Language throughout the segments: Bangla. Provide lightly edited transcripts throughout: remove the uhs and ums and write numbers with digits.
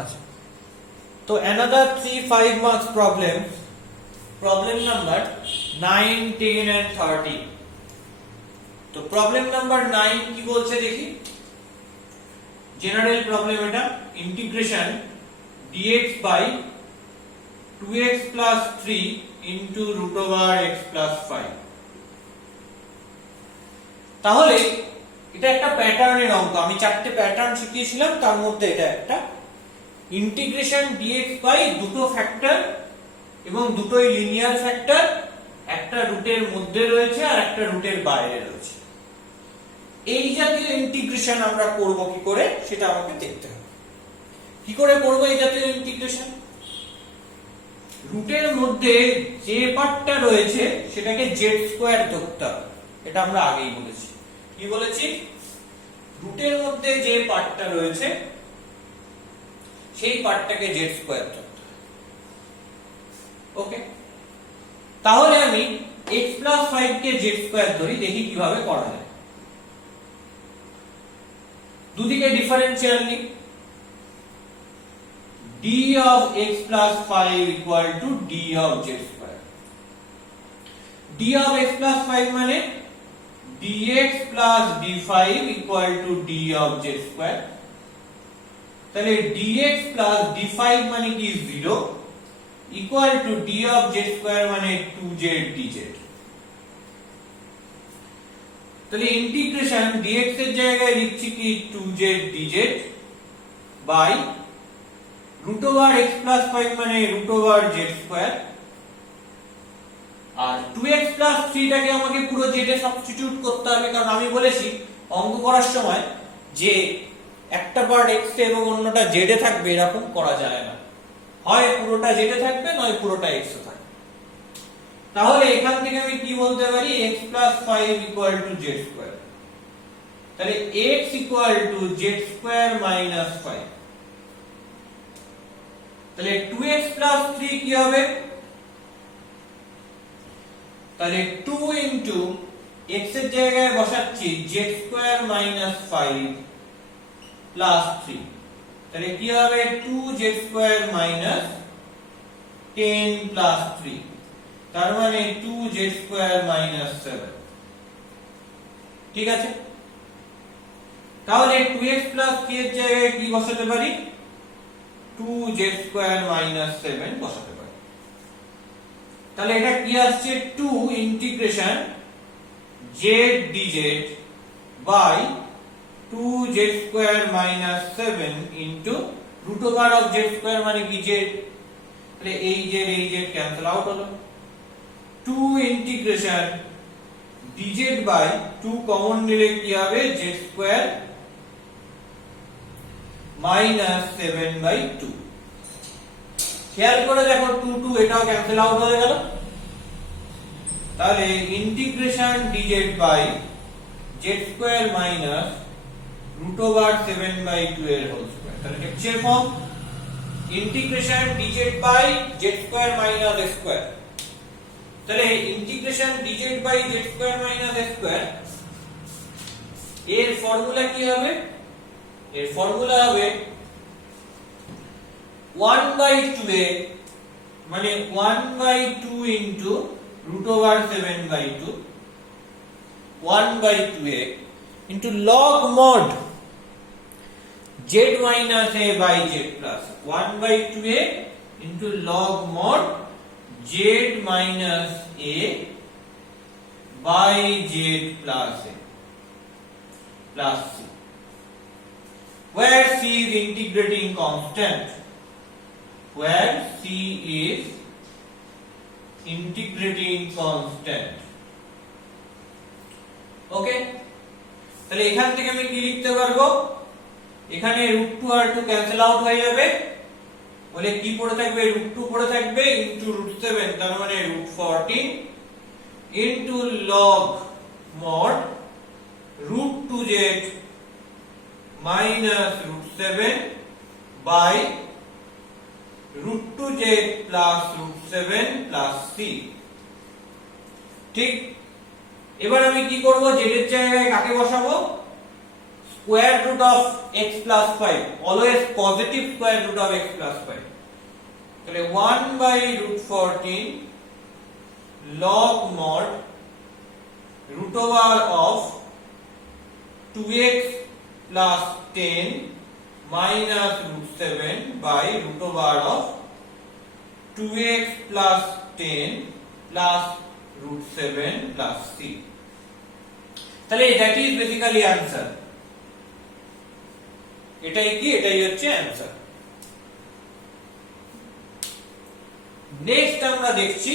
আচ্ছা, তো another 3 5 marks problem number 9 10 and 30। তো প্রবলেম নাম্বার 9 কি বলছে দেখি। জেনারেল প্রবলেম এটা, integration dx by 2x plus 3 into root over x plus 5। তাহলে এটা একটা প্যাটার্নের অঙ্ক, আমি চারটে প্যাটার্ন শিখিয়েছিলাম, তার মধ্যে এটা একটা। ইন্টিগ্রেশন dx by দুটো ফ্যাক্টর এবং দুটোই লিনিয়ার ফ্যাক্টর, একটা রুটের মধ্যে রয়েছে আর একটা রুটের বাইরে রয়েছে। এই জাতীয় ইন্টিগ্রেশন আমরা করব কি করে সেটা আমাকে দেখতে হবে। কি করে করব এই জাতীয় ইন্টিগ্রেশন? রুটের মধ্যে যে পার্টটা রয়েছে সেটাকে জেড স্কয়ার ধরতে হবে, এটা আমরা আগেই বলেছি। কি বলেছি? রুটের মধ্যে যে পার্টটা রয়েছে সেই পার্টটাকে জেড স্কয়ার ধরতে হবে। ওকে, তাহলে আমি x plus 5 কে জেড স্কয়ার ধরি, দেখি কিভাবে করা যায়। দুদিকে ডিফারেন্সিয়াল নিই, d of x plus 5 equal to d of z square। d of x plus 5 মানে dx plus d5 equal to d of z square। তাহলে dx plus d5 মানে কি 0 equal to d of z square মানে 2z dz। তাহলে ইন্টিগ্রেশন dx এর জায়গায় লিখছি কি 2z dz by root over x plus 5 মানে root over z square, আর 2x plus 3 টাকে আমাকে পুরো z এ সাবস্টিটিউট করতে হবে, কারণ আমি বলেছি অঙ্ক করার সময় যে একটা পার্ট x এ এবং অন্যটা z এ থাকবে এরকম করা যায় না, হয় পুরোটা z এ থাকবে নয় পুরোটা x এ থাকবে। তাহলে এখান থেকে আমি কি বলতে পারি, x plus 5 equal to z square। তাহলে x equal to z square minus 5। তাহলে 2x plus 3 কি হবে? তাহলে 2 into x এর জায়গায় বসাচ্ছি z square minus 5 plus 3। তাহলে কি হবে 2z square minus 10 plus 3, তার মানে 2z square minus 7। ঠিক আছে, তাহলে 2x plus 3 এর জায়গায় কি বসাতে পারি, 2z square minus 7 বসাতে পারি। তাহলে এটা কি আসছে, 2 integration z dz by 2z square minus 7 into root over of z square মানে কি z। তাহলে এই z ক্যান্সেল আউট হলো। 2 ইন্টিগ্রেশন dz by 2 কমন নিলে কি হবে, z square minus 7 by 2। খেয়াল করে দেখো 2 2 এটাও ক্যান্সেল আউট হয়ে গেল। তাহলে integration dz by z square minus root over 7 by 2 এর হোল স্কয়ার। তাহলে texture form integration dz by z square minus x square। তাহলে integration dz by z square minus x square এর ফর্মুলা কি হবে? এর ফর্মুলা হবে 1/2a মানে 1/2 into root over 7 by 2, 1/2a into log mod z minus a by z plus, 1/2a into log mod z minus a by z plus a plus c, where c is integrating constant, where c is integrating constant। ওকে, তাহলে এখান থেকে আমি কি লিখতে পারবো, এখানে √2 আর 2 ক্যান্সেল আউট হয়ে যাবে, বলে কি পড়ে থাকবে, √2 পড়ে থাকবে ইনটু √7, তার মানে √14 into log mod √2z minus √7 by √2z plus √7 plus c। ঠিক, এবার আমি কি করব, z এর জায়গায় কাকে বসাবো, square root of x plus 5, always positive square root of x plus 5, তাহলে 1 by root 14 log mod root over of 2x plus 10 minus root 7 by root over of 2x plus 10 plus root 7 plus c. তাহলে that is basically answer. এটাই কি? এটাই হচ্ছে answer. নেক্সট আমরা দেখছি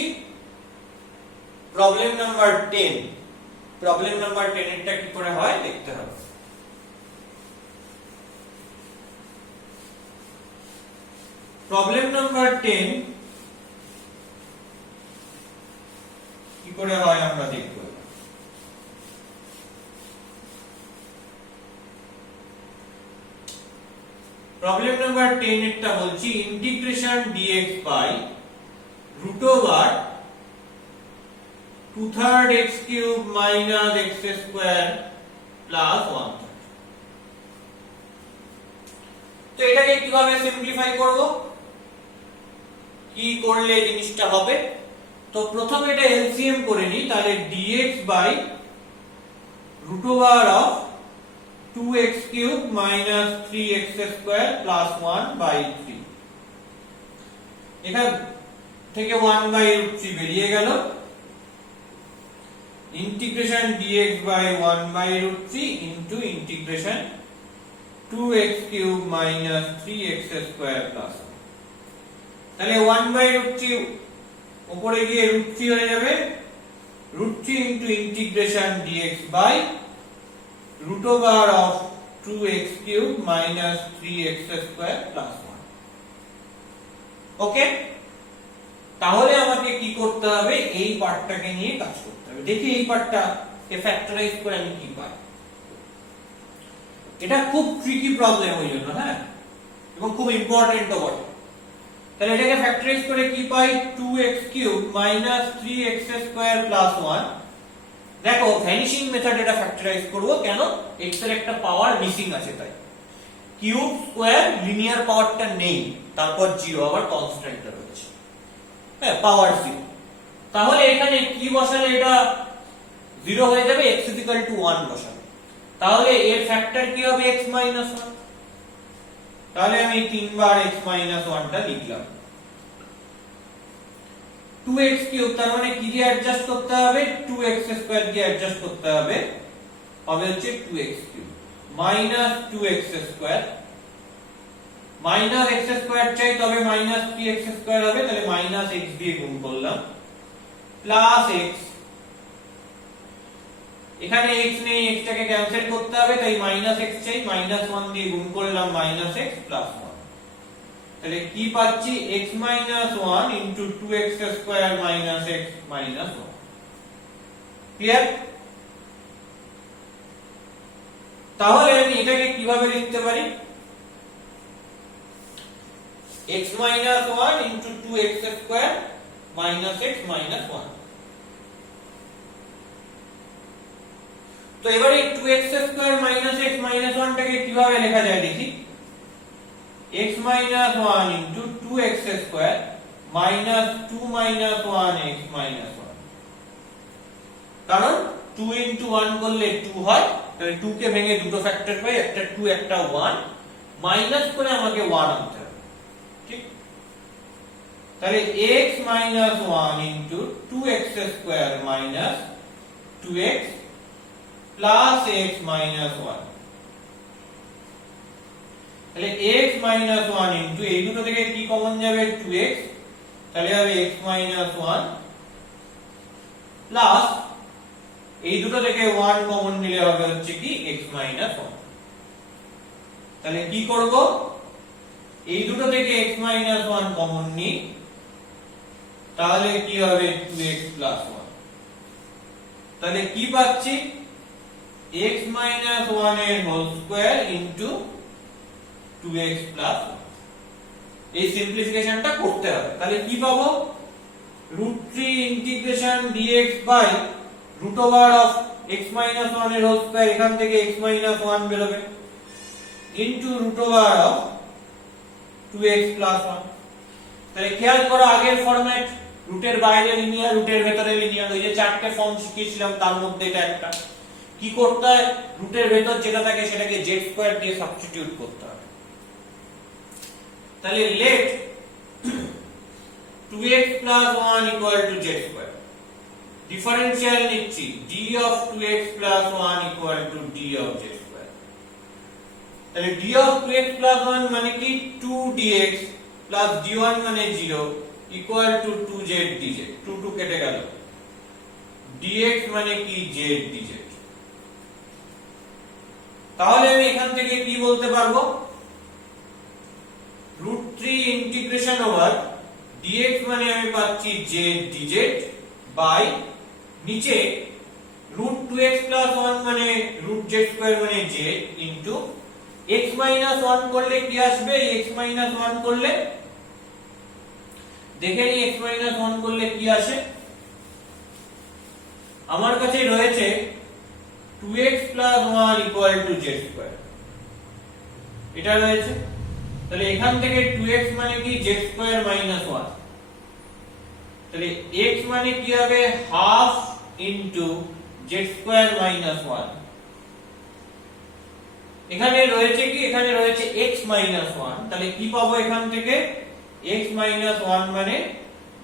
প্রবলেম নাম্বার 10. প্রবলেম নাম্বার 10 এরটা কি করে হয় দেখতে হবে। প্রবলেম নাম্বার 10 কি করে হয় আমরা দেখব। প্রবলেম নাম্বার 10 এরটা বলছি integration dx by root over 2/3 x cube minus x square plus 1/3। তো এটাকে কিভাবে সিম্পলিফাই করব, কি করলে জিনিসটা হবে? তো প্রথমে এটা এলসিএম করে নিই, তাহলে dx by root over of 2x cube minus 3x square plus 1 by 3। এখান থেকে 1 by root 3 বেরিয়ে গেল, integration dx by 1 by root 3 into integration 2x cube minus 3x square plus 1। তাহলে 1 by root 3 উপরে গিয়ে root 3 হয়ে যাবে, root 3 into integration dx by root over of 2x cube minus 3x square plus 1। ওকে, তাহলে আমাকে কি করতে হবে? এই পার্টটাকে নিয়ে কাজ করতে হবে। দেখি এই পার্টটাকে ফ্যাক্টরাইজ করে আমি কি পাই। এটা খুব ট্রিকি প্রবলেম ওই জন্য, হ্যাঁ, এবং খুব ইম্পর্টেন্টও বটে। তাহলে এটাকে ফ্যাক্টরাইজ করে কি পাই? 2x cube minus 3x square plus 1। দেখো ভ্যানিশিং মেথড এটা ফ্যাক্টরাইজ করব, কেন? x এর একটা পাওয়ার মিসিং আছে তাই। কিউব স্কয়ার লিনিয়ার পাওয়ারটা নেই, তারপর 0 আবার কনস্ট্যান্টটা রয়েছে, হ্যাঁ, পাওয়ার 0। তাহলে এখানে কি বসালে এটা 0 হয়ে যাবে? x 1 বসাবে। তাহলে এর ফ্যাক্টর কি হবে? x 1। তাহলে আমি 3 বার x 1 টা লিখলাম। 2x কিউব তার মানে কি দিয়ে অ্যাডজাস্ট করতে হবে? 2x স্কয়ার দিয়ে অ্যাডজাস্ট করতে হবে, হবে হচ্ছে 2x cube minus 2x square, minus x square চাই তবে মাইনাস 3x স্কয়ার হবে, তাহলে মাইনাস x দিয়ে গুণ করলাম প্লাস x, এখানে x নেই, x টাকে ক্যান্সেল করতে হবে তাই মাইনাস x চাই, মাইনাস 1 দিয়ে গুণ করলাম মাইনাস x প্লাস 1। তাহলে কি পাচ্ছি? x 1 into 2x square minus x minus 1। Clear? তাহলে আমি এটাকে কিভাবে লিখতে পারি? x 1 into 2x square minus x minus 1। তো এবারে 2x square minus x minus 1 টাকে কিভাবে লেখা যায় দেখি। x minus 1 into 2x square minus 2 minus 1x minus 1। কারণ 2 into 1 করলে 2 হয়, তাহলে 2 কে ভেঙে দুটো ফ্যাক্টর পাই, একটা 2 একটা 1, মাইনাস করে আমাকে 1 আনতে হবে, ঠিক? তাহলে x minus 1 into 2x square minus 2x plus x minus 1। তাহলে x minus 1 into এই দুটো থেকে কি কমন যাবে? 2x, তাহলে হবে x minus 1 প্লাস এই দুটো থেকে 1 কমন নিলে হবে হচ্ছে কি x minus 1। তাহলে কি করব? এই দুটো থেকে x minus 1 কমন নিই, তাহলে কি হবে? 2x plus 1। তাহলে কি পাচ্ছি? x minus 1 এর whole square into 2x plus 1। এই সিম্পলিফিকেশনটা করতে হবে। তাহলে কি পাবো? √3 integration dx by √over of x minus 1 এর হোল স্কয়ার, এখান থেকে x minus 1 বের হবে, into root over of 2x plus 1। তাহলে খেয়াল করো আগের ফরম্যাট, রুটের বাইরে লিনিয়ার, রুটের ভেতরে লিনিয়ার, ওই যে চারটে ফর্ম শিখিয়েছিলাম তার মধ্যে এটা একটা। কি করতে হয়, রুটের ভেতর যেটা থাকে সেটাকে z স্কয়ার দিয়ে সাবস্টিটিউট করতে হবে। তাহলে let 2x plus 1 equal to z square, differential নিচ্ছি d of 2x plus 1 equal to d of z square। তাহলে d of 2x plus 1 মানে কি 2dx plus d1 মানে 0 equal to 2z dz, 2 কেটে গেল, dx মানে কি z dz। তাহলে আমি এখান থেকে কি বলতে পারবো, √3 ইন্টিগ্রেশন ওভার dx মানে আমি পাচ্ছি z dz বাই নিচে √2x plus 1 মানে √z স্কয়ার মানে z ইনটু x minus 1 করলে কি আসবে, x minus 1 করলে দেখে নি x minus 1 করলে কি আসে। আমার কাছে রয়েছে 2x plus 1 equal to z square, এটা রয়েছে। তাহলে এখান থেকে 2x মানে কি z square minus 1, তাহলে x মানে কি হবে half into z square minus 1। এখানে রয়েছে কি, এখানে রয়েছে x minus 1, তাহলে কি পাবো এখান থেকে, x minus 1 মানে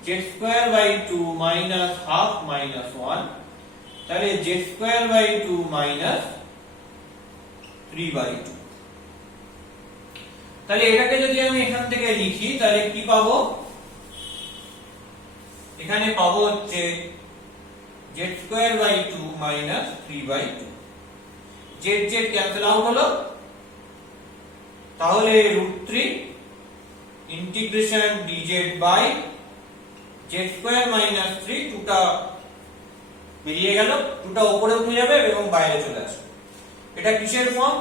z square by 2 minus half minus 1, তাহলে z square by 2 minus 3 by 2। তাহলে এটাকে যদি আমি এখান থেকে লিখি তাহলে কি পাবো, এখানে পাবো হচ্ছে z square by 2 minus 3 by 2, z z cancel out হলো, তাহলে √3 integration dz by z square minus 3, 2টা বেরিয়ে গেল, 2টা উপরে উঠে যাবে এবং বাইরে চলে আসবে। এটা কিসের form,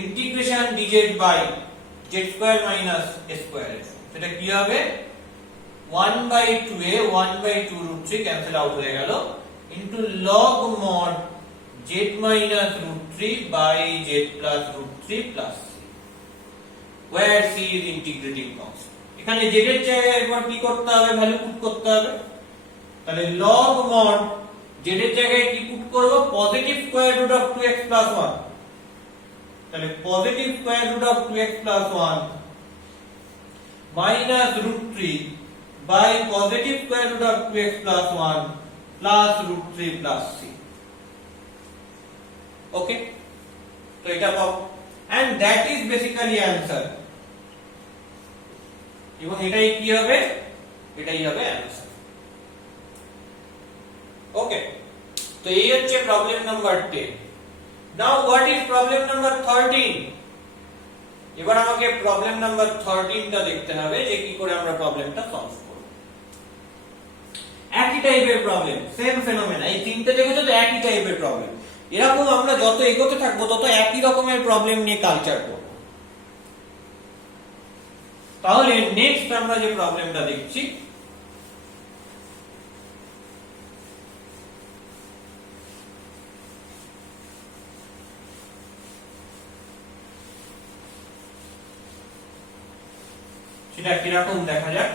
integration dz by z square minus a square, সেটা কি হবে 1/2a 1/2 √3 ক্যান্সেল আউট হয়ে গেল into log mod z minus √3 by z plus √3 plus c, where c is integrating constant। এখানে z এর জায়গায় একবার কি করতে হবে, ভ্যালু পুট করতে হবে। তাহলে log mod z এর জায়গায় কি পুট করব, positive square root of 2x plus 1, তাহলে positive square root of 2x plus 1 minus √3 by positive square root of 2x plus 1 plus √3 plus c। ওকে, তো এটা পাবো, and that is basically answer, এবং এটাই কি হবে, এটাই হবে answer। ওকে, তো এই হচ্ছে problem number 10। Now what is problem number 13? এবার আমাকে প্রবলেম নাম্বার 13টা দেখতে হবে যে কি করে আমরা প্রবলেমটা সলভ করব। একই টাইপের প্রবলেম, সেম ফেনোমেনা, এই তিনটে দেখেছো তো একই টাইপের প্রবলেম। এরকম আমরা যত এগোতে থাকবো তত একই রকমের প্রবলেম নিয়ে কালচার করব। তাহলে নেক্সট আমরা যে প্রবলেমটা দেখছি, সেটা কিরকম দেখা যাক।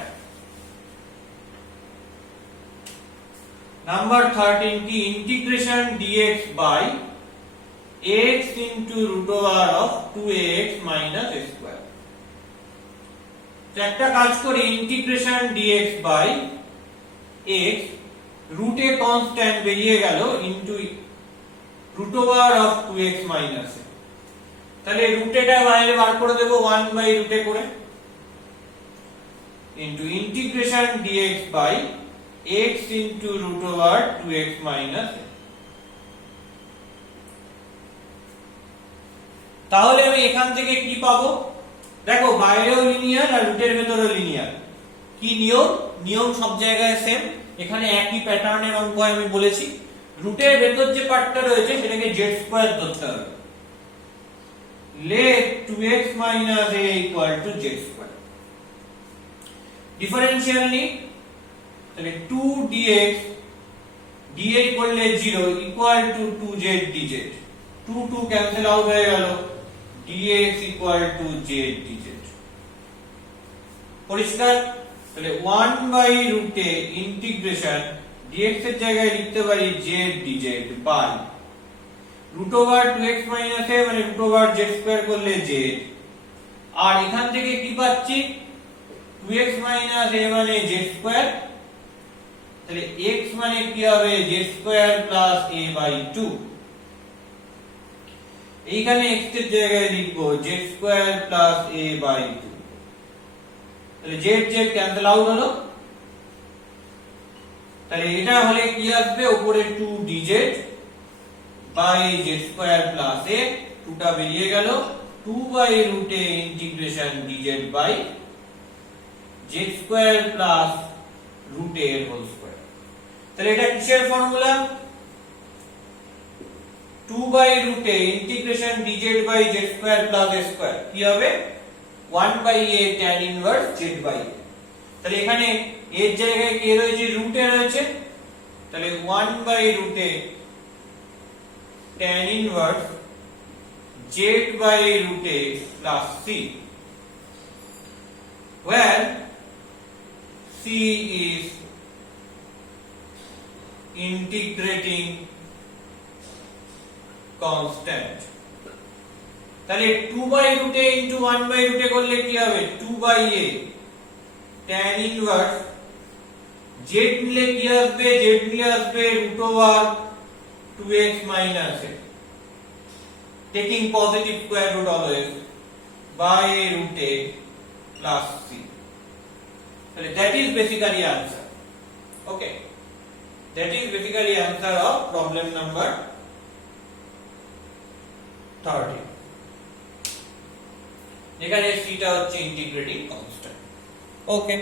নাম্বার 13 কি, integration dx by x into root over of 2ax minus a square. তো একটা কাজ করি, ইন্টিগ্রেশন dx বাই x, রুটে কনস্ট্যান্ট বেরিয়ে গেল into root over of 2x minus a, তাহলে রুটেটা বাইরে বার করে দেব 1/√a করে, into integration dx by x into root over 2x minus a। তাহলে আমি এখান থেকে কি পাবো, দেখো বাইরেও লিনিয়ার আর রুটের ভেতরেও লিনিয়ার। কি নিয়ম, নিয়ম সব জায়গায় সেম, এখানে একই প্যাটার্নের অঙ্ক আমি বলেছি। রুটের ভেতর যে পার্টটা রয়েছে সেটাকে z স্কয়ার ধরতে হবে, let 2x minus a equal to z square. Differential নিই, তাহলে 2dx dA করলে 0 equal to 2z dz, 2 2 cancel out হয়ে গেল, dx equal to z dz। পরিষ্কার? তাহলে 1 বাই রুটে ইন্টিগ্রেশন dx এর জায়গায় লিখতে পারি z dz by root over 2x minus a মানে রুট ওভার z স্কয়ার করলে z, আর এখান থেকে কি পাচ্ছি 2x মাইনাস a মানে z স্কয়ার, তাহলে x মানে কি হবে z square plus a by 2। এইখানে x এর জায়গায় লিখব z square plus a by 2, তাহলে z z ক্যান্সেল আউট হলো, তাহলে এটা হলে কি আসবে উপরে 2 dz by z square plus a, 2 টা বেরিয়ে গেল, 2 বাই রুটে integration dz by z square plus root a এর হোল স্কয়ার। তাহলে এটা কিসের ফর্মুলা? 2 বাই রুটে integration dz by z square plus a square কি হবে 1 by a tan inverse z by a। তাহলে এখানে এর জায়গায় কে রয়েছে রুটে রয়েছে, তাহলে 1 বাই রুটে tan ইনভার্স z বাই রুটে plus c, where c is integrating constant। তাহলে 2 বাই রুটে ইনটু 1 বাই রুটে করলে কি হবে 2 by a tan inverse z নিলে কি আসবে z নিলে আসবে root over 2x minus a, taking positive square root always, by root a plus c। তাহলে that is basically answer। Okay, that is basically answer of problem number 30। এখানে c টা হচ্ছে ইন্টিগ্রেটিং কনস্ট্যান্ট। ওকে।